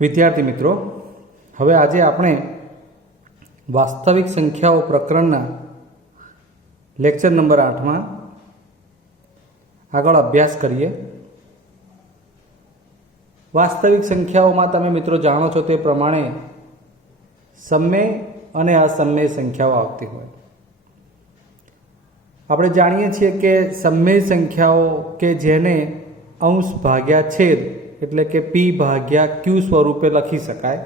વિદ્યાર્થી મિત્રો, હવે આજે આપણે વાસ્તવિક સંખ્યાઓ પ્રકરણના લેક્ચર નંબર 8માં આગળ અભ્યાસ કરીએ। વાસ્તવિક સંખ્યાઓમાં તમે મિત્રો જાણો છો તે પ્રમાણે સમય અને અસમય સંખ્યાઓ આવતી હોય। આપણે જાણીએ છીએ કે સમય સંખ્યાઓ કે જેને અંશ ભાગ્યા છેદ એટલે કે p ભાગ્યા q સ્વરૂપે લખી શકાય।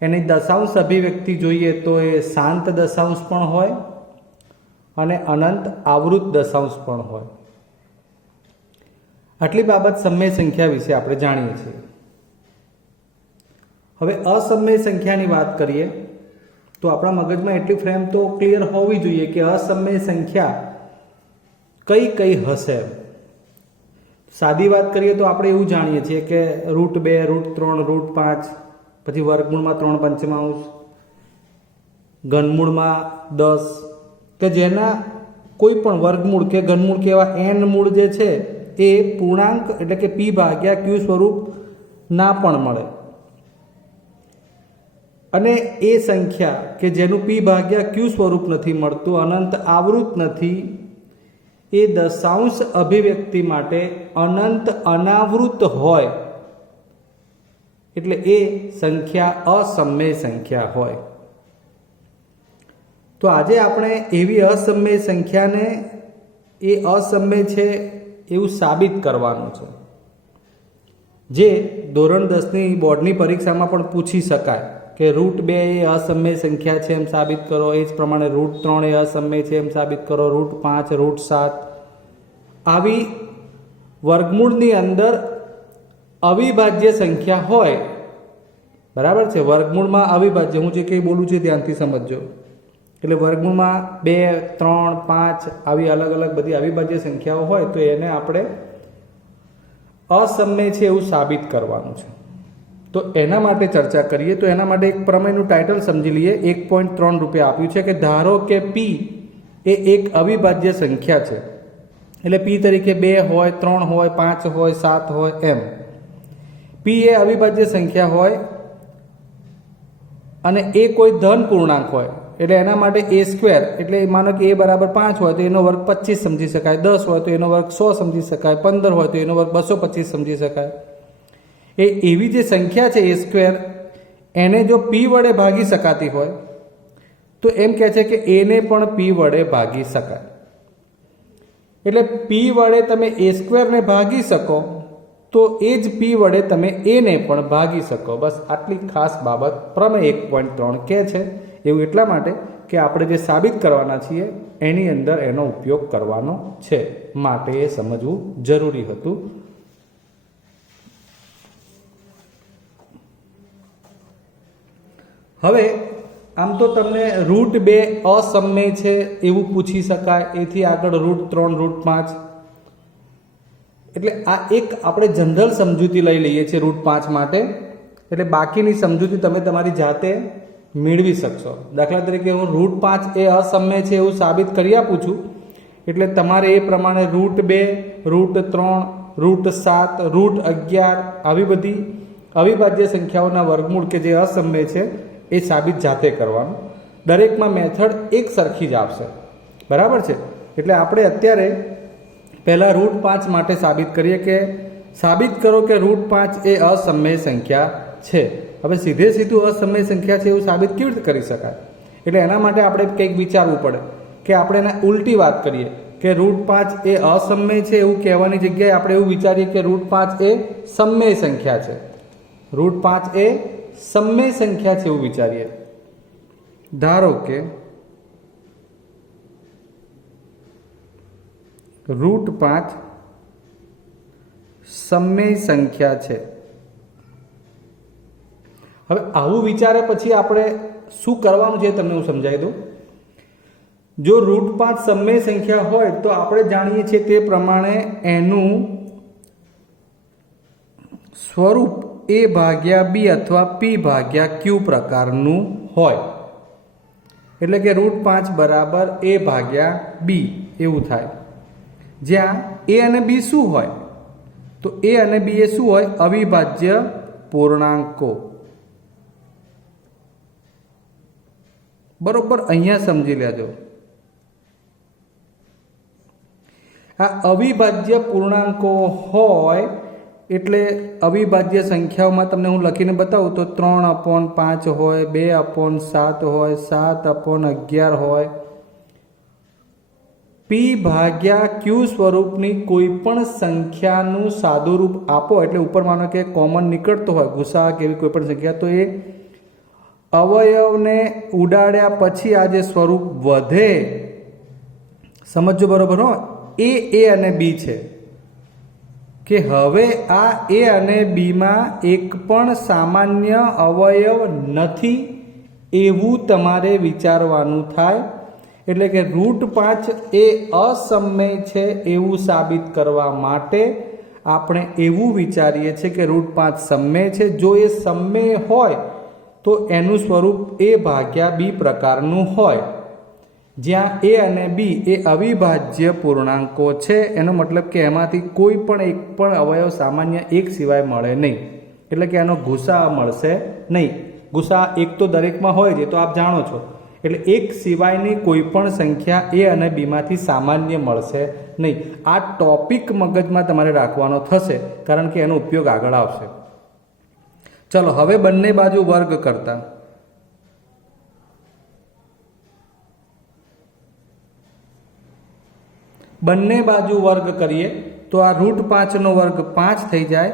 એની દશાંશ અભિવ્યક્તિ જોઈએ તો એ શાંત દશાંશ પણ હોય અને અનંત આવૃત દશાંશ પણ હોય। આટલી બાબત સમય સંખ્યા વિશે આપણે જાણીએ છીએ। હવે અસમય સંખ્યાની વાત કરીએ તો આપણા મગજમાં એટલી ફ્રેમ તો ક્લિયર હોવી જોઈએ કે અસમય સંખ્યા કઈ કઈ હશે। સાદી વાત કરીએ તો આપણે એવું જાણીએ છીએ કે √2, √3, √5, પછી વર્ગમૂળમાં 3 પંચમાંશ, ઘનમૂળમાં 10 કે જેના કોઈ પણ વર્ગમૂળ કે ઘનમૂળ કે એવા n મૂળ જે છે એ પૂર્ણાંક એટલે કે p ભાગ્યા q સ્વરૂપ ના પણ મળે। અને એ સંખ્યા કે જેનું p ભાગ્યા q સ્વરૂપ નથી મળતું, અનંત આવૃત નથી, એ દશાંશ અભિવ્યક્તિ માટે અનંત અનાવૃત હોય એટલે એ સંખ્યા અસમય સંખ્યા હોય। તો આજે આપણે એવી અસમય સંખ્યાને એ અસમય છે એવું સાબિત કરવાનું છે, જે ધોરણ 10ની બોર્ડની પરીક્ષામાં પણ પૂછી શકાય કે √2 એ અસમય સંખ્યા છે એમ સાબિત કરો, એ જ પ્રમાણે √3 એ અસમય છે એમ સાબિત કરો, √5, √7 આવી વર્ગમૂળની અંદર અવિભાજ્ય સંખ્યા હોય, બરાબર છે। વર્ગમૂળમાં અવિભાજ્ય, હું જે કંઈ બોલું છું ધ્યાનથી સમજજો। એટલે વર્ગમૂળમાં 2, 3, 5 આવી અલગ અલગ બધી અવિભાજ્ય સંખ્યાઓ હોય તો એને આપણે અસમય છે એવું સાબિત કરવાનું છે। તો એના માટે ચર્ચા કરીએ તો એના માટે એક પ્રમેયનું ટાઇટલ સમજી લઈએ। 1.3 રૂપે આપ્યું છે કે ધારો કે p એ એક અવિભાજ્ય સંખ્યા છે, એટલે p તરીકે 2 હોય, 3 હોય, 5 હોય, 7 હોય એમ। p એ અવિભાજ્ય સંખ્યા હોય અને એ કોઈ ધન પૂર્ણાંક હોય એટલે એના માટે a² એટલે માનો કે a બરાબર 5 હોય તો એનો વર્ગ 25 સમજી શકાય, 10 હોય તો એનો વર્ગ 100 સમજી શકાય, 15 હોય તો એનો વર્ગ 225 સમજી શકાય। એ એવી જે સંખ્યા છે a² એને જો p વડે ભાગી શકાતી હોય તો એમ કહે છે કે a ને પણ p વડે ભાગી શકાય। એટલે p વડે તમે a² ને ભાગી શકો તો એ જ p વડે તમે a ને પણ ભાગી શકો। બસ આટલી ખાસ બાબત પ્રમેય 1.3 કહે છે। એવું એટલા માટે કે આપણે જે સાબિત કરવાના છીએ એની અંદર એનો ઉપયોગ કરવાનો છે, માટે એ સમજવું જરૂરી હતું। હવે આમ તો તમને √2 અસમય છે એવું પૂછી શકાય, એથી આગળ √3, √5 એટલે આ એક આપણે જનરલ સમજૂતી લઈ લઈએ છીએ √5 માટે, એટલે બાકીની સમજૂતી તમે તમારી જાતે મેળવી શકશો। દાખલા તરીકે હું √5 એ અસમય છે એવું સાબિત કરી આપું છું, એટલે તમારે એ પ્રમાણે √2, √3, √7, √11 આવી બધી અવિભાજ્ય સંખ્યાઓના વર્ગમૂળ કે જે અસમય છે એ સાબિત જાતે કરવાનું। દરેકમાં મેથડ એક સરખી જ આવશે, બરાબર છે। એટલે આપણે અત્યારે પહેલા √5 માટે સાબિત કરીએ કે સાબિત કરો કે √5 એ અસમય સંખ્યા છે। હવે સીધે સીધું અસમય સંખ્યા છે એવું સાબિત કેવી રીતે કરી શકાય? એટલે એના માટે આપણે કંઈક વિચારવું પડે કે આપણે એને ઉલટી વાત કરીએ કે √5 એ અસમય છે એવું કહેવાની જગ્યાએ આપણે એવું વિચારીએ કે √5 એ સમય સંખ્યા છે, √5 એ સમય સંખ્યા છે એવું વિચારીએ। ધારો કે √5 સમય સંખ્યા છે। હવે આવું વિચારે પછી આપણે શું કરવાનું છે તમને હું સમજાવી દઉં। જો √5 સમય સંખ્યા હોય તો આપણે જાણીએ છીએ તે પ્રમાણે એનું સ્વરૂપ a ભાગ્યા b અથવા p ભાગ્યા q પ્રકારનું હોય, એટલે કે √5 બરાબર a ભાગ્યા b એવું થાય, જ્યાં a અને b શું હોય? તો એ અને બી એ શું હોય? અવિભાજ્ય પૂર્ણાંકો. બરોબર, અહીંયા સમજી લેજો. આ અવિભાજ્ય પૂર્ણાંકો હોય એટલે અવિભાજ્ય સંખ્યાઓમાં તમને હું લખીને બતાવું તો 3/5 હોય, 2/7 હોય, 7/11 હોય. પી ભાગ્યા ક્યુ સ્વરૂપની કોઈ પણ સંખ્યાનું સાદુરૂપ આપો, એટલે ઉપર માનો કે કોમન નીકળતો હોય ગુસા કે એવી કોઈ પણ સંખ્યા, તો એ અવયવને ઉડાડ્યા પછી આ જે સ્વરૂપ વધે, સમજો બરોબર હો, એ અને બી છે કે હવે આ એ અને બીમાં એક પણ સામાન્ય અવયવ નથી એવું તમારે વિચારવાનું થાય. એટલે કે √5 એ અસમય છે એવું સાબિત કરવા માટે આપણે એવું વિચારીએ છીએ કે √5 સમય છે. જો એ સમય હોય તો એનું સ્વરૂપ એ ભાગ્યા બી પ્રકારનું હોય, જ્યાં એ અને બી એ અવિભાજ્ય પૂર્ણાંકો છે. એનો મતલબ કે એમાંથી કોઈ પણ એક પણ અવયવ સામાન્ય એક સિવાય મળે નહીં, એટલે કે એનો ગુસા મળશે નહીં. ગુસા એક તો દરેકમાં હોય છે, તો આપ જાણો છો. એટલે એક સિવાયની કોઈ પણ સંખ્યા એ અને બીમાંથી સામાન્ય મળશે નહીં. આ ટોપિક મગજમાં તમારે રાખવાનો થશે, કારણ કે એનો ઉપયોગ આગળ આવશે. ચલો હવે બંને બાજુ વર્ગ કરતા. બંને બાજુ વર્ગ કરીએ તો આ √5 નો વર્ગ 5 થઈ જાય,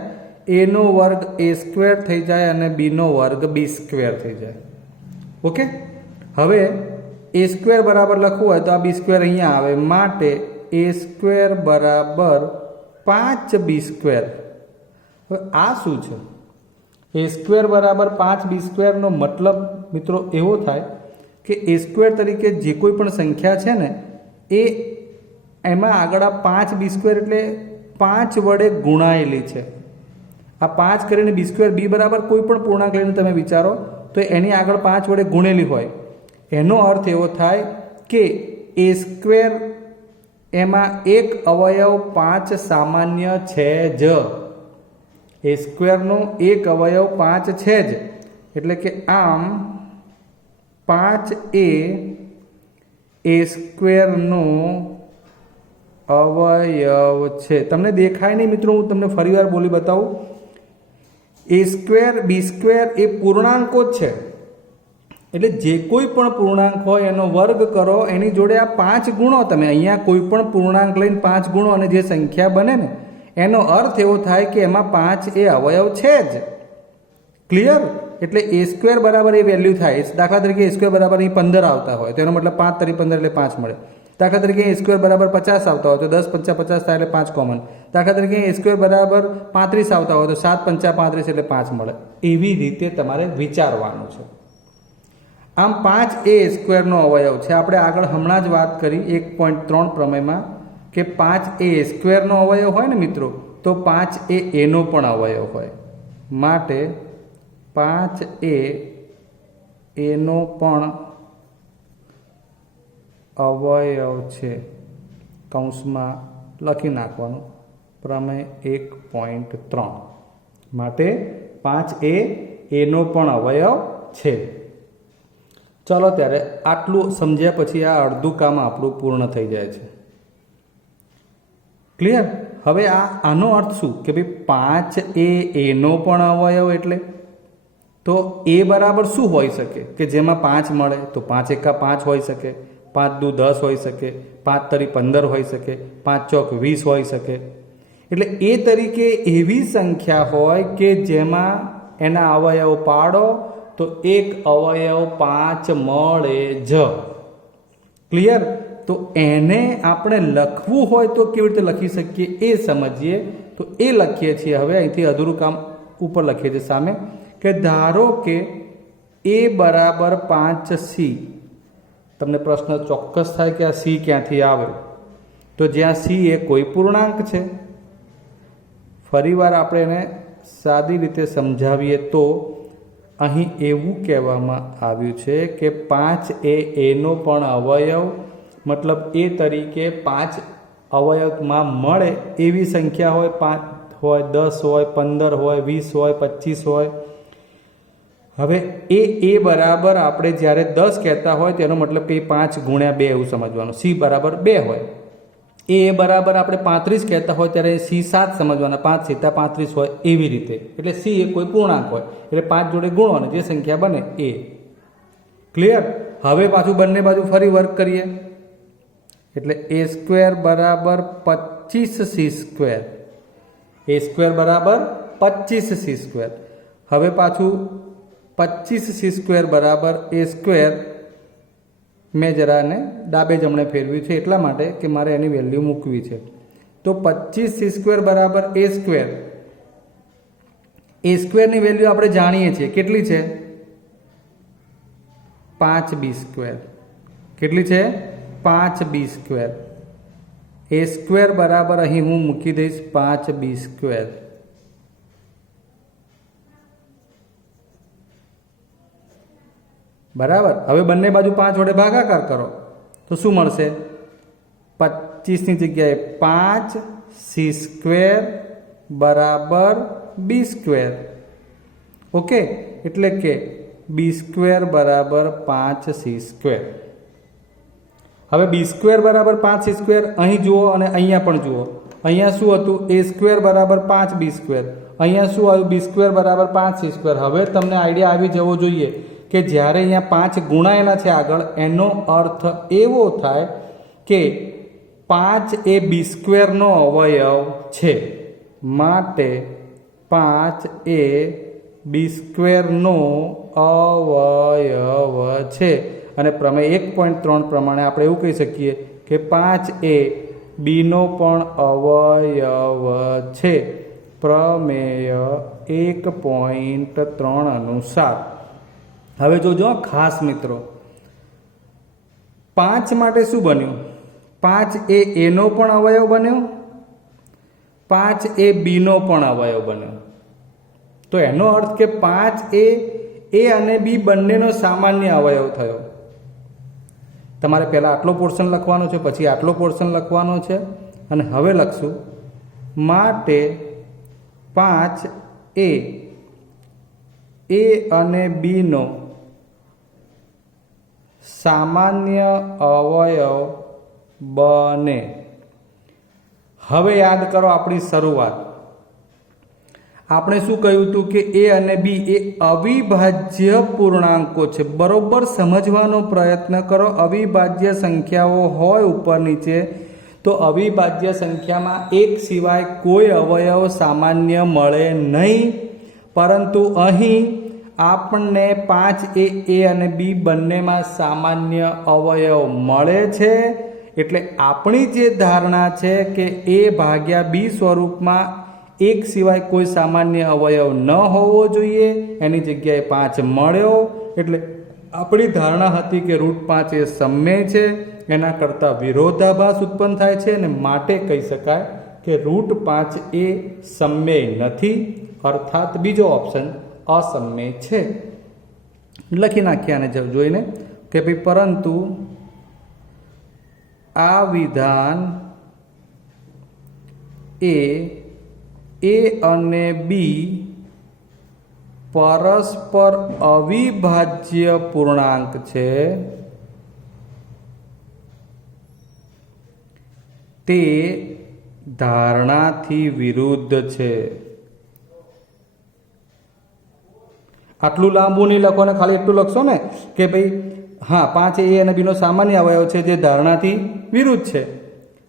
એ નો વર્ગ a² થઈ જાય અને બી નો વર્ગ b² થઈ જાય. ઓકે, હવે a² બરાબર લખવું હોય તો આ b² અહીંયા આવે, માટે a² બરાબર 5b². હવે આ શું છે? a² બરાબર 5b² નો મતલબ મિત્રો એવો થાય કે a² તરીકે જે કોઈ પણ સંખ્યા છે ને, એ એમાં આગળ આ 5b² એટલે 5 વડે ગુણાયેલી છે. આ 5 કરીને b² બી બરાબર કોઈ પણ પૂર્ણાંક લઈને તમે વિચારો તો એની આગળ 5 વડે ગુણેલી હોય. એનો અર્થ એવો થાય કે a² એમાં એક અવયવ 5 સામાન્ય છે જ. a² નો એક અવયવ 5 છે જ, એટલે કે આમ 5 એ a² નો અવયવ છે. તમને દેખાય નહીં મિત્રો, હું તમને ફરીવાર બોલી બતાવું. a² b² એ પૂર્ણાંકો જ છે, એટલે જે કોઈ પણ પૂર્ણાંક હોય એનો વર્ગ કરો, એની જોડે આ 5 ગુણો. તમે અહીંયા કોઈ પણ પૂર્ણાંક લઈને 5 ગુણો અને જે સંખ્યા બને ને, એનો અર્થ એવો થાય કે એમાં 5 એ અવયવ છે જ. ક્લિયર? એટલે a² બરાબર એ વેલ્યુ થાય. દાખલા તરીકે a² બરાબર અહીં 15 આવતા હોય તો એનો મતલબ 5 તરી 15 એટલે 5 મળે. દાખલા તરીકે a² બરાબર 50 આવતા હોય તો 10 × 5 = 50 થાય એટલે 5 કોમન. દાખલા તરીકે a² બરાબર 35 આવતા હોય તો 7 × 5 = 35 એટલે 5 મળે. એવી રીતે તમારે વિચારવાનું છે. આમ 5 એ a² નો અવયવ છે. આપણે આગળ હમણાં જ વાત કરી 1.3 પ્રમેયમાં કે 5 એ a² નો અવયવ હોય ને મિત્રો, તો 5 એ નો પણ અવયવ હોય. માટે 5 એ નો પણ અવયવ છે. કૌંસમાં લખી નાખવાનું પ્રમેય 1.3. માટે 5 એ નો પણ અવયવ છે. ચલો ત્યારે આટલું સમજ્યા પછી આ અડધું કામ આપણું પૂર્ણ થઈ જાય છે. ક્લિયર? હવે આનો અર્થ શું કે ભાઈ 5 એ નો પણ અવયવ, એટલે તો એ બરાબર શું હોઈ શકે કે જેમાં 5 મળે? તો 5 × 5 હોઈ શકે, 5 × 2 = 10 હોઈ શકે, 5 તરી 15 હોઈ શકે, 5 ચોક 20 હોઈ શકે. એટલે એ તરીકે એવી સંખ્યા હોય કે જેમાં એના અવયવ પાડો તો એક અવયવ 5 મળે જ. ક્લિયર? તો એને આપણે લખવું હોય તો કેવી રીતે લખી શકીએ એ સમજીએ. તો એ લખીએ છીએ. હવે અહીંથી અધૂરું કામ ઉપર લખીએ છીએ સામે, કે ધારો કે a બરાબર 5c. તમને પ્રશ્ન ચોક્કસ થાય કે આ c ક્યાંથી આવે? તો જ્યાં c એ કોઈ પૂર્ણાંક છે. ફરીવાર આપણે એને સાદી રીતે સમજાવીએ તો અહીં એવું કહેવામાં આવ્યું છે કે 5 એ નો પણ અવયવ, મતલબ એ તરીકે 5 અવયવમાં મળે એવી સંખ્યા હોય, 10 હોય, 15 હોય, 20 હોય, 25 હોય. હવે એ બરાબર આપણે જ્યારે 10 કહેતા હોય તેનો મતલબ કે 5 ગુણ્યા 2 એવું સમજવાનું. સી બરાબર 2 હોય. એ બરાબર આપણે 35 કહેતા હોય ત્યારે સી 7 સમજવાના, 5 સીધા 35 હોય એવી રીતે. એટલે સી એ કોઈ પૂર્ણાંક હોય એટલે 5 જોડે ગુણો અને જે સંખ્યા બને એ. ક્લિયર? હવે પાછું બંને બાજુ ફરી વર્ક કરીએ એટલે એ સ્ક્વેર બરાબર 25 સી સ્ક્વેર. એ સ્ક્વેર બરાબર 25 સી સ્ક્વેર. હવે પાછું 25 સી સ્ક્વેર બરાબર એ સ્ક્વેર. મેં જરાને ડાબે જમણે ફેરવ્યું છે એટલા માટે કે મારે એની વેલ્યુ મૂકવી છે. તો 25 સી સ્ક્વેર બરાબર એ સ્ક્વેર. એ સ્ક્વેરની વેલ્યુ આપણે જાણીએ છીએ કેટલી છે? 5b square. કેટલી છે? 5b square. એ સ્ક્વેર બરાબર અહીં હું મૂકી દઈશ 5b સ્ક્વેર. બરાબર. હવે બંને બાજુ 5 વડે ભાગાકાર કરો તો શું મળશે? 25ની જગ્યાએ 5 સી સ્ક્વેર બરાબર બી સ્ક્વેર. ઓકે, એટલે કે બી સ્ક્વેર બરાબર 5 સી સ્ક્વેર. હવે બી સ્ક્વેર બરાબર 5 સી સ્ક્વેર અહીં જુઓ અને અહીંયા પણ જુઓ. અહીંયા શું હતું? એ સ્ક્વેર બરાબર 5 બી સ્ક્વેર. અહીંયા શું આવ્યું? બી સ્ક્વેર બરાબર 5 સી સ્ક્વેર. હવે તમને આઈડિયા આવી જવો જોઈએ કે જ્યારે અહીંયા 5 ગુણાયેલા છે આગળ, એનો અર્થ એવો થાય કે 5 એ બી સ્ક્વેરનો અવયવ છે. માટે 5 એ બી સ્ક્વેરનો અવયવ છે. અને પ્રમેય 1.3 પ્રમાણે આપણે એવું કહી શકીએ કે 5 એ બીનો પણ અવયવ છે. પ્રમેય 1.3 અનુસાર. હવે જોજો ખાસ મિત્રો, 5 માટે શું બન્યું? 5 એ એનો પણ અવયવ બન્યો, 5 એ બીનો પણ અવયવ બન્યો. તો એનો અર્થ કે 5 એ અને બી બંનેનો સામાન્ય અવયવ થયો. તમારે પહેલાં આટલો પોર્શન લખવાનો છે, પછી આટલો પોર્શન લખવાનો છે અને હવે લખશું માટે 5 એ અને બીનો સામાન્ય અવયવ બને. હવે યાદ કરો આપણી શરૂઆત. આપણે શું કહ્યું હતું કે એ અને બી એ અવિભાજ્ય પૂર્ણાંકો છે. બરોબર સમજવાનો પ્રયત્ન કરો. અવિભાજ્ય સંખ્યાઓ હોય ઉપર નીચે તો અવિભાજ્ય સંખ્યામાં એક સિવાય કોઈ અવયવ સામાન્ય મળે નહીં. પરંતુ અહીં આપણને 5 એ અને બી બંનેમાં સામાન્ય અવયવ મળે છે. એટલે આપણી જે ધારણા છે કે એ ભાગ્યા બી સ્વરૂપમાં એક સિવાય કોઈ સામાન્ય અવયવ ન હોવો જોઈએ, એની જગ્યાએ 5 મળ્યો. એટલે આપણી ધારણા હતી કે √5 એ સમમેય છે. એના કરતાં વિરોધાભાસ ઉત્પન્ન થાય છે અને માટે કહી શકાય કે √5 એ સમમેય નથી. અર્થાત બીજો ઓપ્શન અસમમેય છે. લખી નાખીએ આને જોઈને કે ભાઈ પરંતુ આ વિધાન એ અને બી પરસ્પર અવિભાજ્ય પૂર્ણાંક છે. તે ધારણાથી વિરુદ્ધ છે. આટલું લાંબુ નહીં લખો ને ખાલી એટલું લખશો ને કે ભાઈ હા 5 એ અને બીનો સામાન્ય અવયવ છે જે ધારણાથી વિરુદ્ધ છે.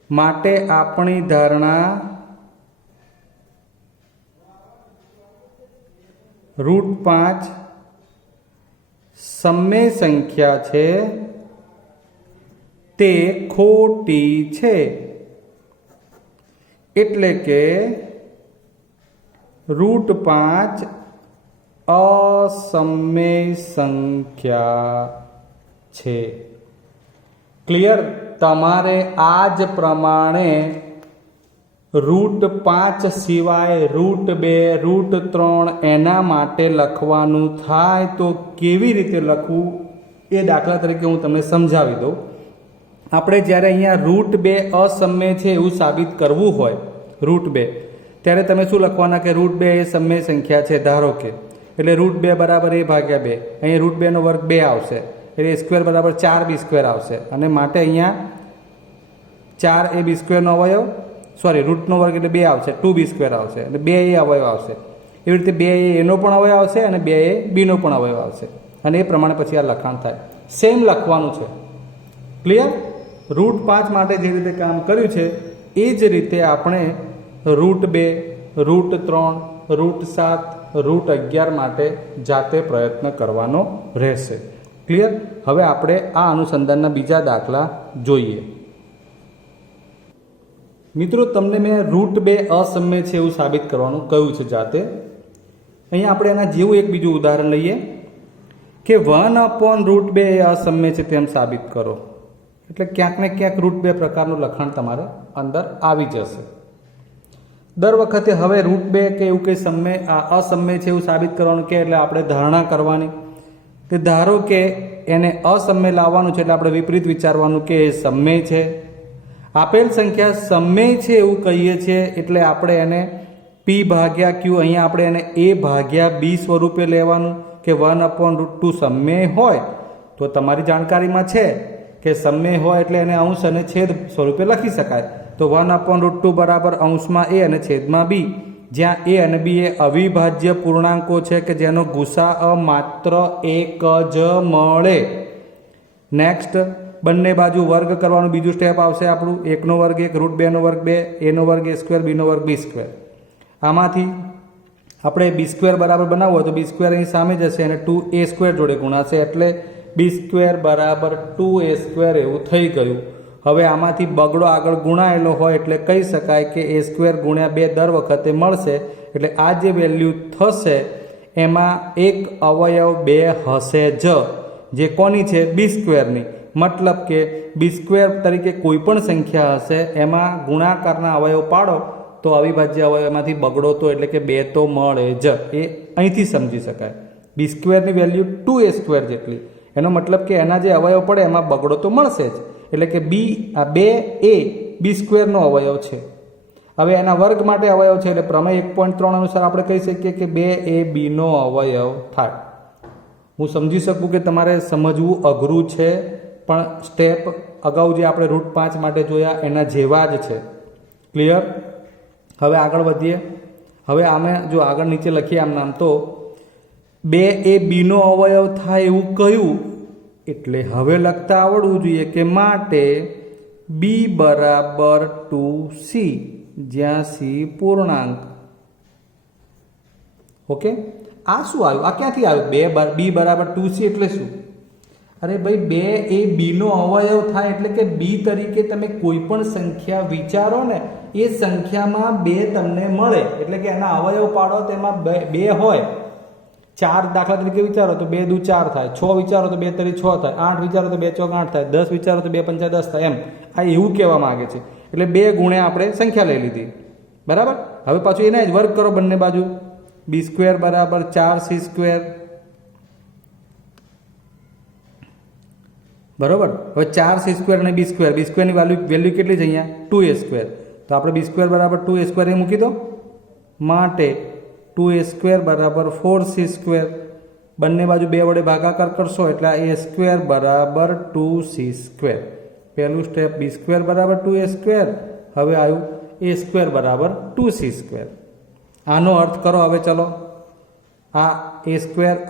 માટે આપણી ધારણા √5 સમમેય સંખ્યા છે તે ખોટી છે. એટલે કે √5 અસમમેય સંખ્યા છે. ક્લિયર? તમારે આ જ પ્રમાણે √5 સિવાય √2 √3 એના માટે લખવાનું થાય તો કેવી રીતે લખવું એ દાખલા તરીકે હું તમને સમજાવી દઉં. આપણે જ્યારે અહીંયા √2 અસમમેય છે એવું સાબિત કરવું હોય √2 ત્યારે તમે શું લખવાના કે √2 એ સમય સંખ્યા છે ધારો કે, એટલે √2 બરાબર a ભાગ્યા 2, અહીં √2 નો વર્ગ 2 આવશે, એટલે a સ્ક્વેર બરાબર 4b² આવશે, અને માટે અહીંયા 4ab² નો અવયવ, સોરી √નો વર્ગ એટલે 2 આવશે, 2b² આવશે, એટલે 2a અવયવ આવશે. એવી રીતે 2a નો પણ અવયવ આવશે અને 2a b નો પણ અવયવ આવશે, અને એ પ્રમાણે પછી આ લખાણ થાય. સેમ લખવાનું છે. ક્લિયર? √5 માટે જે રીતે કામ કર્યું છે એ જ રીતે આપણે √2, √3, √7, √11 માટે જાતે પ્રયત્ન કરવાનો રહેશે. ક્લિયર? હવે આપણે આ અનુસંધાનના બીજા દાખલા જોઈએ. મિત્રો, તમને મેં √2 અસમય છે એવું સાબિત કરવાનું કહ્યું છે જાતે. અહીંયા આપણે એના જેવું એક બીજું ઉદાહરણ લઈએ કે 1/√2 એ અસમય છે તેમ સાબિત કરો. એટલે ક્યાંક ને ક્યાંક √2 પ્રકારનું લખાણ તમારે અંદર આવી જશે. દર વખતે હવે √2 કે એવું કંઈ અસમય છે એવું સાબિત કરવાનું કે એટલે આપણે ધારણા કરવાની કે ધારો કે એને અસમય લાવવાનું છે, એટલે આપણે વિપરીત વિચારવાનું કે એ સમય છે. આપેલ સંખ્યા સમય છે એવું કહીએ છીએ, એટલે આપણે એને p/q, અહીંયા આપણે એને a/b સ્વરૂપે લેવાનું કે 1/√2 સમય હોય તો તમારી જાણકારીમાં છે કે સમય હોય એટલે એને અંશ અને છેદ સ્વરૂપે લખી શકાય. તો 1/√2 બરાબર અંશમાં a અને છેદમાં b, જ્યાં a અને b એ અવિભાજ્ય પૂર્ણાંકો છે કે જેનો ગુસાઅ માત્ર 1 જ મળે. નેક્સ્ટ, બંને બાજુ વર્ગ કરવાનું બીજું સ્ટેપ આવશે આપણું. 1 નો વર્ગ 1, √2 નો વર્ગ 2, a નો વર્ગ a², b નો વર્ગ b². આમાંથી આપણે b² બરાબર બનાવવું હોય તો b² અહીં સામે જશે અને 2a² જોડે ગુણાશે, એટલે b² બરાબર 2a² એવું થઈ ગયું. હવે આમાંથી બગડો આગળ ગુણાયેલો હોય એટલે કહી શકાય કે a² ગુણ્યા 2 દર વખતે મળશે, એટલે આ જે વેલ્યુ થશે એમાં એક અવયવ 2 હશે જ, જે કોની છે? b² ની. મતલબ કે b² તરીકે કોઈ પણ સંખ્યા હશે એમાં ગુણાકારના અવયવ પાડો તો અવિભાજ્ય અવયવમાંથી બગડો તો એટલે કે 2 તો મળે જ. એ અહીંથી સમજી શકાય. b² ની વેલ્યુ 2a² જેટલી, એનો મતલબ કે એના જે અવયવ પડે એમાં બગડો તો મળશે જ, એટલે કે 2a b² નો અવયવ છે. હવે એના વર્ગ માટે અવયવ છે, એટલે પ્રમેય 1.3 અનુસાર આપણે કહી શકીએ કે 2a b નો અવયવ થાય. હું સમજી શકું કે તમારે સમજવું અઘરું છે, પણ સ્ટેપ અગાઉ જે આપણે √5 માટે જોયા એના જેવા જ છે. ક્લિયર? હવે આગળ વધીએ. હવે આમે જો આગળ નીચે લખીએ આમ નામ તો 2a b નો અવયવ થાય એવું કહ્યું, એટલે હવે લખતા આવડવું જોઈએ કે માટે b બરાબર 2c, જ્યાં c પૂર્ણાંક. ઓકે, આ શું આવ્યું? આ ક્યાંથી આવ્યું? b બરાબર 2c એટલે શું? અરે ભાઈ, 2a b નો અવયવ થાય એટલે કે b તરીકે તમે કોઈ પણ સંખ્યા વિચારો ને, એ સંખ્યામાં 2 તમને મળે, એટલે કે એના અવયવ પાડો તેમાં 2 હોય. 4 દાખલા તરીકે વિચારો તો 2 દુ 4 થાય, 6 વિચારો તો 2 તરી 6 થાય, 8 વિચારો તો 2 ચોક 8 થાય, 10 વિચારો તો 2 પંચા 10 થાય. એમ આ એવું કહેવા માંગે છે. એટલે 2 ગુણ્યા આપણે સંખ્યા લઈ લીધી. બરાબર? હવે પાછું એના જ વર્ગ કરો બંને બાજુ. b² બરાબર 4c². બરોબર? હવે 4c² અને b² ની વેલ્યુ કેટલી છે અહીંયા? 2a². તો આપણે b² બરાબર 2a² એ મૂકી દો. માટે 2a² બરાબર 4c². બંને બાજુ 2 વડે ભાગાકાર કરશો એટલે a² બરાબર 2c². પહેલું સ્ટેપ b² બરાબર 2a². હવે આવ્યું a² બરાબર 2c². આનો અર્થ કરો. હવે ચલો, આ a²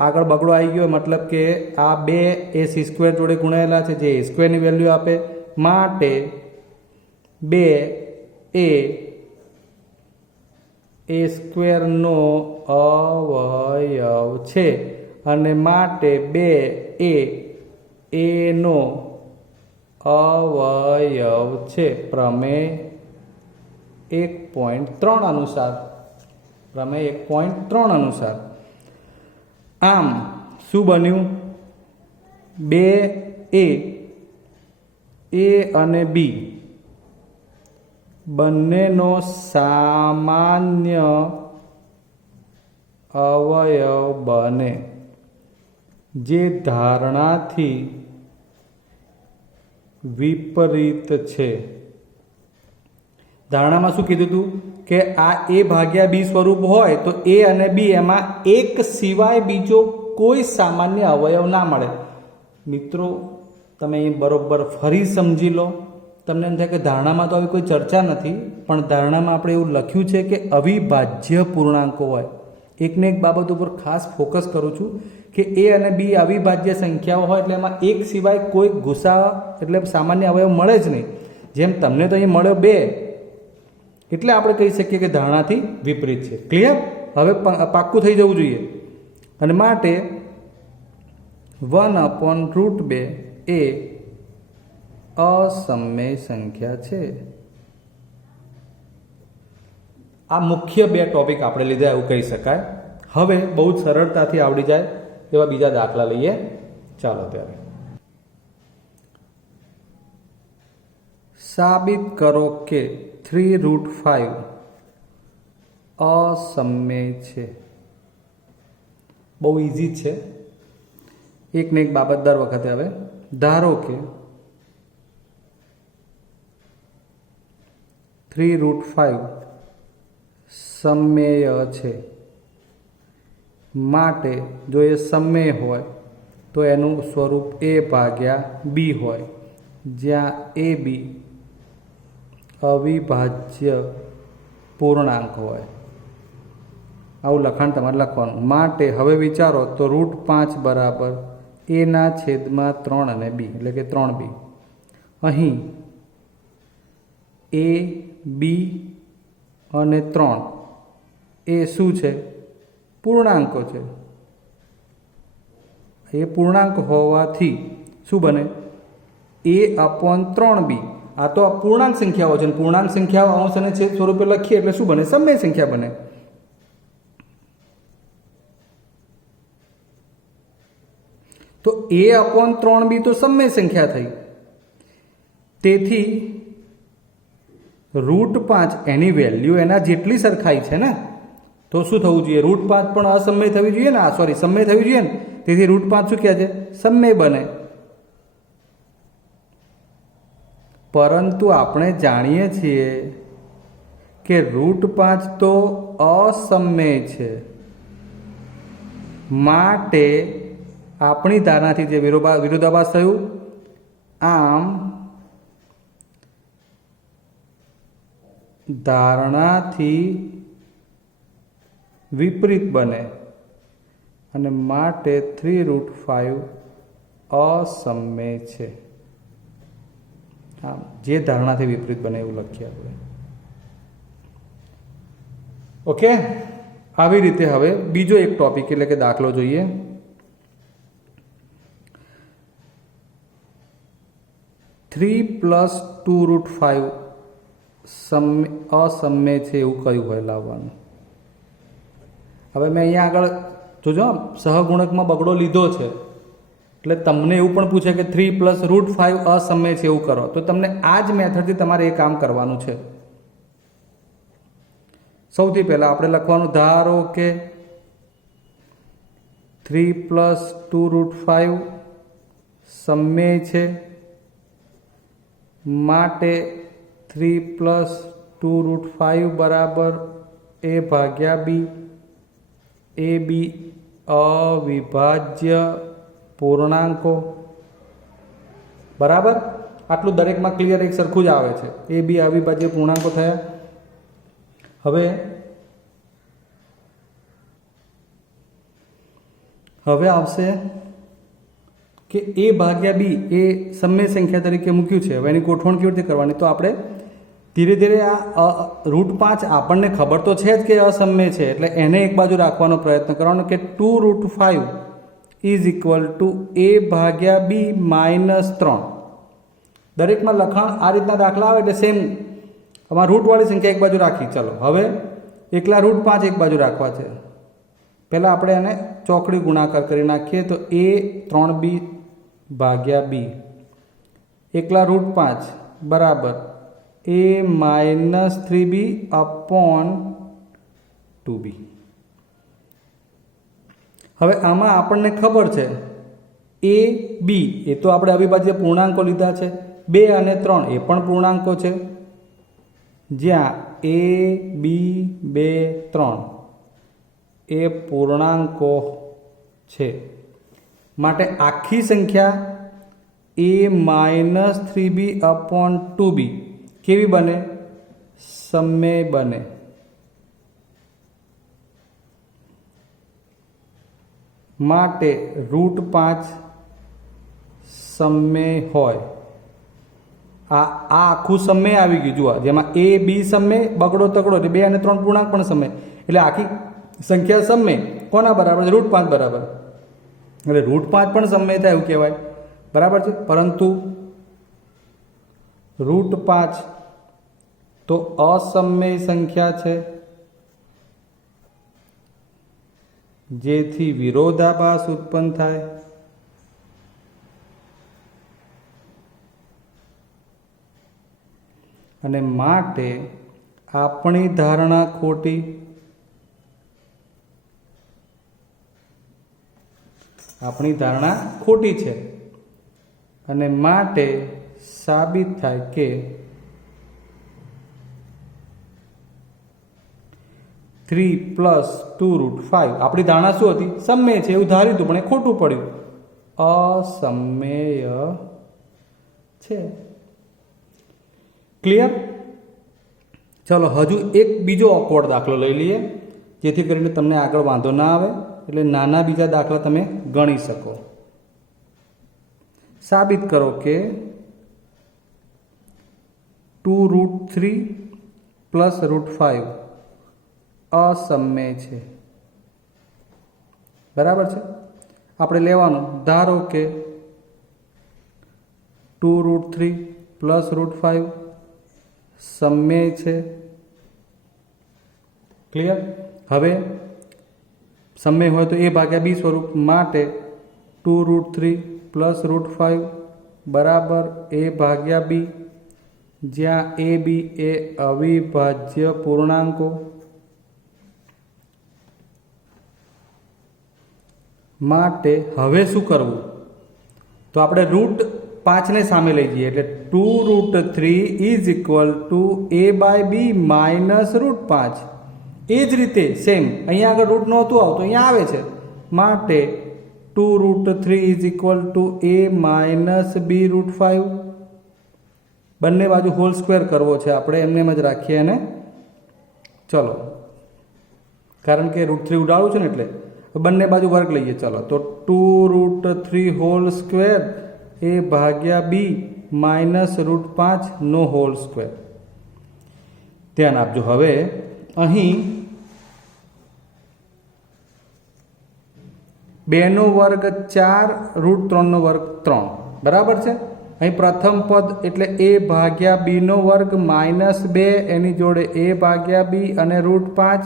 આગળ બગડો આવી ગયો, મતલબ કે આ 2 એ c² જોડે ગુણાયેલા છે, જે a² ની વેલ્યુ આપે. માટે 2 એ a² નો અવયવ છે, અને માટે 2 એ a નો અવયવ છે. પ્રમેય 1.3 અનુસાર. પ્રમેય 1.3 અનુસાર. આમ શું બન્યું? 2a અને b બંનેનો સામાન્ય અવયવ બને, જે ધારણાથી વિપરીત છે. ધારણામાં શું કીધું હતું કે આ એ ભાગ્યા બી સ્વરૂપ હોય તો એ અને બી એમાં એક સિવાય બીજો કોઈ સામાન્ય અવયવ ના મળે. મિત્રો તમે એ બરોબર ફરી સમજી લો. તમને એમ થાય કે ધારણામાં તો આવી કોઈ ચર્ચા નથી, પણ ધારણામાં આપણે એવું લખ્યું છે કે અવિભાજ્ય પૂર્ણાંકો હોય. એકને એક બાબત ઉપર ખાસ ફોકસ કરું છું કે એ અને બી અવિભાજ્ય સંખ્યાઓ હોય એટલે એમાં એક સિવાય કોઈ ગુસા એટલે સામાન્ય અવયવ મળે જ નહીં. જેમ તમને તો અહીં મળ્યો 2, એટલે આપણે કહી શકીએ કે ધારણાથી વિપરીત છે. ક્લિયર? હવે પાક્કું થઈ જવું જોઈએ. અને માટે 1/√2 એ અસમમેય સંખ્યા છે. આ મુખ્ય 2 ટોપિક આપણે લીધા એવું કહી શકાય. હવે બહુ જ સરળતાથી આવડી જાય એવા બીજા દાખલા લઈએ. ચાલો ત્યારે સાબિત કરો કે 3√5 અસમમેય છે. બહુ ઇઝી છે. એકને એક બાબત દર વખતે. હવે ધારો કે 3√5 સમમેય છે. માટે જો એ સમમેય હોય તો એનું સ્વરૂપ a ભાગ્યા b હોય, જ્યાં a b અવિભાજ્ય પૂર્ણાંક હોય. આવું લખાણ તમારે લખવાનું. માટે હવે વિચારો તો √5 બરાબર a/3 અને b એટલે કે 3b. અહીં a b અને 3 એ શું છે? પૂર્ણાંકો છે. એ પૂર્ણાંક હોવાથી શું બને? a/3b. આ તો આ પૂર્ણાંક સંખ્યાઓ છે. પૂર્ણાંક સંખ્યાઓ અંશ અને છેદ સ્વરૂપે લખીએ એટલે શું બને? સમમેય સંખ્યા બને. તો a/3b તો સમમેય સંખ્યા થઈ. તેથી √5 એની વેલ્યુ એના જેટલી સરખાઈ છે ને, તો શું થવું જોઈએ? √5 પણ અસમમેય થવી જોઈએ ને, સમમેય થવી જોઈએ ને. તેથી √5 શું કહે છે? સમમેય બને. પરંતુ આપણે જાણીએ છીએ કે √5 તો અસમમેય છે. માટે આપણી ધારણાથી જે વિરોધાભાસ થયું, આમ ધારણાથી વિપરીત બને અને માટે 3√5 અસમમેય છે. હા, જે ધારણાથી વિપરીત બને એવું લખીએ આપણે. ઓકે, આવી રીતે હવે બીજો એક ટોપિક એટલે કે દાખલો જોઈએ. 3 + 2√5 અસમમેય છે એવું કયું હોય લાવવાનું. હવે મેં અહીંયા આગળ જોજો, સહગુણકમાં બગડો લીધો છે એટલે તમને એવું પણ પૂછે કે 3 + √5 અસમમેય છે એવું કરો, તો તમને આ જ મેથડથી તમારે એ કામ કરવાનું છે. સૌથી પહેલાં આપણે લખવાનું, ધારો કે 3 + 2√5 સમમેય છે. માટે 3 + 2√5 બરાબર a ભાગ્યા b. a b અવિભાજ્ય પૂર્ણાંકો. બરાબર? આટલું દરેકમાં ક્લિયર એક સરખું જ આવે છે. a b અવિભાજ્ય પૂર્ણાંકો થયા. હવે આવશે કે a ભાગ્યા b એ સમમેય સંખ્યા તરીકે મૂક્યું છે. હવે એની ગોઠવણ કેવી રીતે કરવાની? તો આપણે ધીરે ધીરે આ √5 આપણને ખબર તો છે જ કે અસમમેય છે, એટલે એને એક બાજુ રાખવાનો પ્રયત્ન કરવાનો કે 2√5 = a ભાગ્યા b - 3. દરેકમાં લખાણ આ રીતના દાખલા આવે એટલે સેમ આમાં રૂટવાળી સંખ્યા એક બાજુ રાખી. ચલો હવે એકલા √5 એક બાજુ રાખવા છે. પહેલાં આપણે એને ચોકડી ગુણાકાર કરી નાખીએ તો a 3b ભાગ્યા b એકલા √5 બરાબર a - 3b upon 2b. હવે આમાં આપણને ખબર છે a b એ તો આપણે અવિભાજ્ય પૂર્ણાંકો લીધા છે. 2 અને 3 એ પણ પૂર્ણાંકો છે. જ્યાં a b 2 3 એ પૂર્ણાંકો છે માટે આખી સંખ્યા a minus 3b upon 2b કેવી બને? સમમેય બને. માટે √5 સમમેય હોય. આ આખું સમમેય આવી ગયું. જુઓ, જેમાં a b સમમેય, બગડો તગડો એટલે 2 અને 3 પૂર્ણાંક પણ સમમેય, એટલે આખી સંખ્યા સમમેય કોના બરાબર છે? √5 બરાબર. એટલે √5 પણ સમમેય થાય એવું કહેવાય. બરાબર છે. પરંતુ √5 તો અસમમેય સંખ્યા છે, જેથી વિરોધાભાસ ઉત્પન્ન થાય. અને માટે આપણી ધારણા ખોટી. આપણી ધારણા ખોટી છે અને માટે સાબિત થાય કે 3 + 2√5 આપણી ધારણા શું હતી? સમમેય છે એવું ધાર્યું હતું, પણ એ ખોટું પડ્યું. અસમમેય છે. ક્લિયર? ચલો હજુ એક બીજો ઓકવર્ડ દાખલો લઈ લઈએ, જેથી કરીને તમને આગળ વાંધો ના આવે. એટલે નાના બીજા દાખલા તમે ગણી શકો. સાબિત કરો કે 2√3 + √5 અસમમેય છે. બરાબર છે. આપણે લેવાનું, ધારો કે 2√3 + √5 સમમેય છે. ક્લિયર? હવે સમમેય હોય તો a/b સ્વરૂપ. માટે 2√3 + √5 બરાબર a/b, જ્યાં a b એ અવિભાજ્ય પૂર્ણાંકો. માટે હવે શું કરવું? તો આપણે √5 ને સામે લઈ જઈએ, એટલે 2√3 = a/b - √5. એ જ રીતે સેમ અહીંયા આગળ રૂટ નહોતું આવતું, અહીંયા આવે છે. માટે 2√3 = a - b √5. બંને બાજુ હોલ સ્ક્વેર કરવો છે આપણે, એમને એમ જ રાખીએ. અને ચલો, કારણ કે √3 ઉડાડવું છે ને એટલે બંને બાજુ વર્ગ લઈએ. ચલો, તો 2√3 હોલ સ્ક્વેર a/b - √5 નો હોલ સ્ક્વેર. ધ્યાન આપજો. હવે અહીં 2 નો વર્ગ 4, √3 નો વર્ગ 3. બરાબર છે. અહીં પ્રથમ પદ એટલે a/b નો વર્ગ -2 એની જોડે a/b અને √5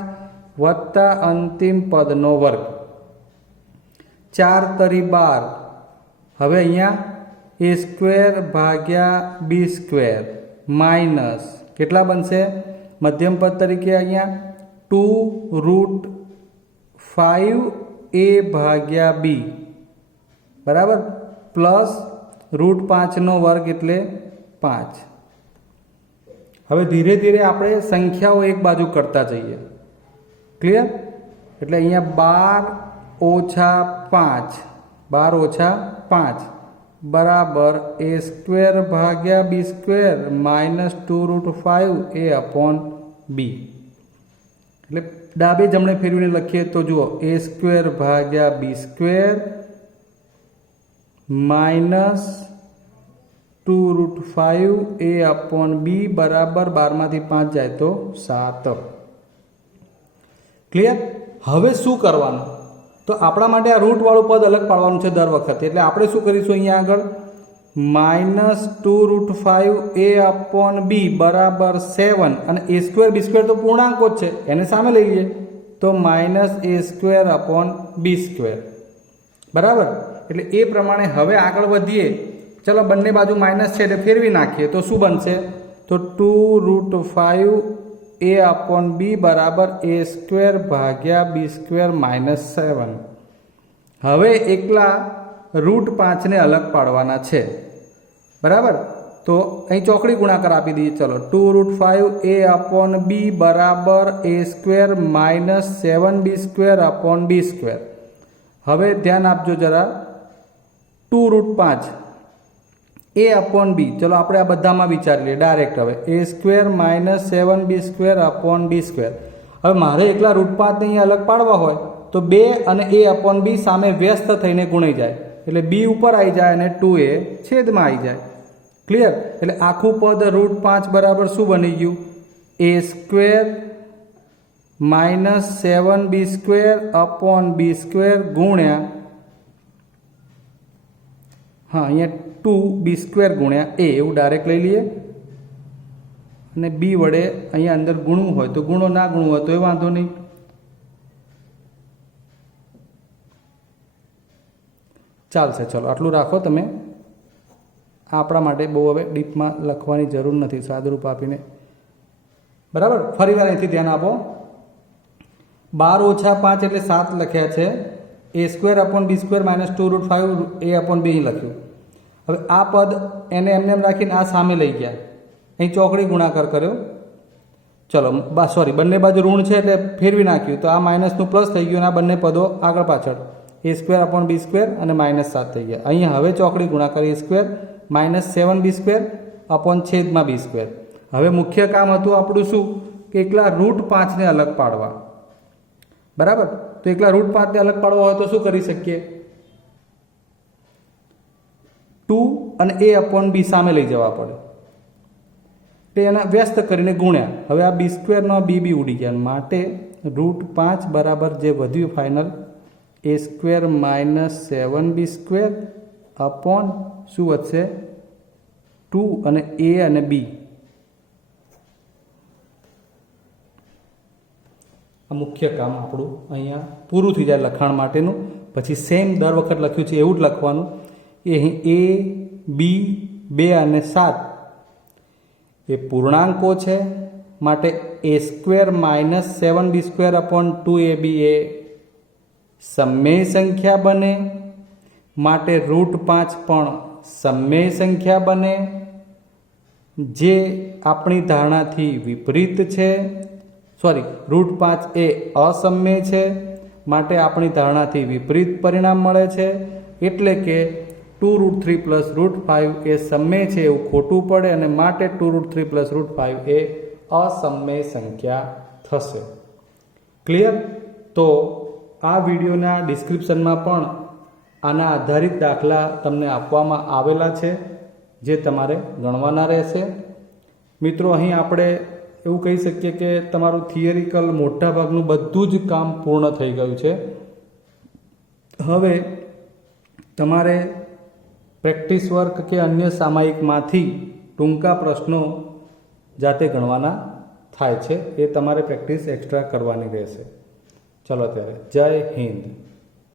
વત્તા અંતિમ પદનો વર્ગ. 4 તરી 12. હવે અહીંયા a² / b² કેટલા બનશે? મધ્યમ પદ તરીકે અહીંયા 2√5a/b બરાબર, પ્લસ √5 નો વર્ગ એટલે 5. હવે ધીરે ધીરે આપણે સંખ્યાઓ એક બાજુ કરતા જઈએ. ક્લિયર? એટલે અહીંયા 12 - 5 બરાબર a² / b² - 2√5a/b. એટલે ડાબે જમણે ફેરવીને લખીએ તો જુઓ, a² / b² - 2√5a/b બરાબર 12 માંથી 5 જાય તો 7. ક્લિયર? હવે શું કરવાનું? તો આપણા માટે આ રૂટ વાળું પદ અલગ પાડવાનું છે દર વખતે. એટલે આપણે શું કરીશું? અહીંયા આગળ -2√5a/b બરાબર 7, અને a² b² તો પૂર્ણાંકો જ છે, એને સામે લઈ લઈએ તો -a²/b². બરાબર. એટલે એ પ્રમાણે હવે આગળ વધીએ. ચલો, બંને બાજુ માઇનસ છે એટલે ફેરવી નાખીએ તો શું બનશે? તો 2√5a/b બરાબર a² / b² -7. હવે એકલા √5 ને અલગ પાડવાના છે. બરાબર. તો અહીં ચોકડી ગુણાકાર આપી દઈએ. ચલો 2√5 a upon b બરાબર a² minus 7b² upon b². હવે ધ્યાન આપજો જરા. 2√5 a upon b, ચલો આપણે આ બધામાં વિચારી લઈએ ડાયરેક્ટ. હવે a² minus 7b² upon b². હવે મારે એકલા √5 ને અહીંયા અલગ પાડવા હોય તો 2 અને a upon b સામે વ્યસ્ત થઈને ગુણાઈ જાય, એટલે b ઉપર આવી જાય અને 2a છેદમાં આવી જાય. ક્લિયર? એટલે આખું પદ √5 બરાબર શું બની ગયું? a² minus 7b² upon b² ગુણ્યા, હા અહીંયા 2b² ગુણ્યા a એવું ડાયરેક્ટ લઈ લઈએ. અને b વડે અહીંયા અંદર ગુણવું હોય તો ગુણો, ના ગુણવું હોય તો એ વાંધો નહીં. ચાલશે. ચલો આટલું રાખો તમે. આપણા માટે બહુ હવે ડીપમાં લખવાની જરૂર નથી, સાદુરૂપ આપીને. બરાબર? ફરી વાર અહીંથી ધ્યાન આપો. 12 - 5 એટલે 7 લખ્યા છે. a² upon b² minus 2√5 a upon b અહીં લખ્યું. હવે આ પદ એને એમને એમ રાખીને આ સામે લઈ ગયા, અહીં ચોકડી ગુણાકાર કર્યો. ચલો સોરી, બંને બાજુ ઋણ છે એટલે ફેરવી નાખ્યું તો આ માઇનસનું પ્લસ થઈ ગયું અને આ બંને પદો આગળ પાછળ a² upon b² અને -7 થઈ ગયા. અહીંયા હવે ચોકડી ગુણાકાર a² માઇનસ 7b² upon છેદમાં b². હવે મુખ્ય કામ હતું આપણું શું? કે એકલા √5 ને અલગ પાડવા. બરાબર? તો એકલા √5 ને અલગ પાડવા હોય તો શું કરી શકીએ? 2 અને a upon b સામે લઈ જવા પડે, તે એના વ્યસ્ત કરીને ગુણ્યા. હવે આ b² નો b ઉડી ગયા, માટે √5 બરાબર જે વધ્યું final a² minus 7b² upon શું વધશે? 2 અને a અને b. આ મુખ્ય કામ આપણું અહીંયા પૂરું થઈ જાય લખાણ માટેનું. પછી સેમ દર વખત લખ્યું છે એવું જ લખવાનું. એ અહીં a, b, 2 અને 7 એ પૂર્ણાંકો છે, માટે a² minus 7b² upon 2ab એ સમમેય સંખ્યા બને, માટે √5 પણ સમમેય સંખ્યા બને, જે આપણી ધારણાથી વિપરીત છે. સોરી, √5 એ અસમમેય છે, માટે આપણી ધારણાથી વિપરીત પરિણામ મળે છે. એટલે કે 2√3 પ્લસ √5 એ સમમેય છે એવું ખોટું પડે, અને માટે 2√3 પ્લસ √5 એ અસમમેય સંખ્યા થશે. ક્લિયર? તો આ વિડીયોના ડિસ્ક્રિપ્શનમાં પણ આના આધારિત દાખલા તમને આપવામાં આવેલા છે, જે તમારે ગણવાના રહેશે. મિત્રો, અહીં આપણે એવું કહી શકીએ કે તમારું થિયરિકલ મોટાભાગનું બધું જ કામ પૂર્ણ થઈ ગયું છે. હવે તમારે પ્રેક્ટિસ વર્ક કે અન્ય સામાયિકમાંથી ટૂંકા પ્રશ્નો જાતે ગણવાના થાય છે, એ તમારે પ્રેક્ટિસ એક્સ્ટ્રા કરવાની રહેશે. ચલો ત્યારે, જય હિન્દ.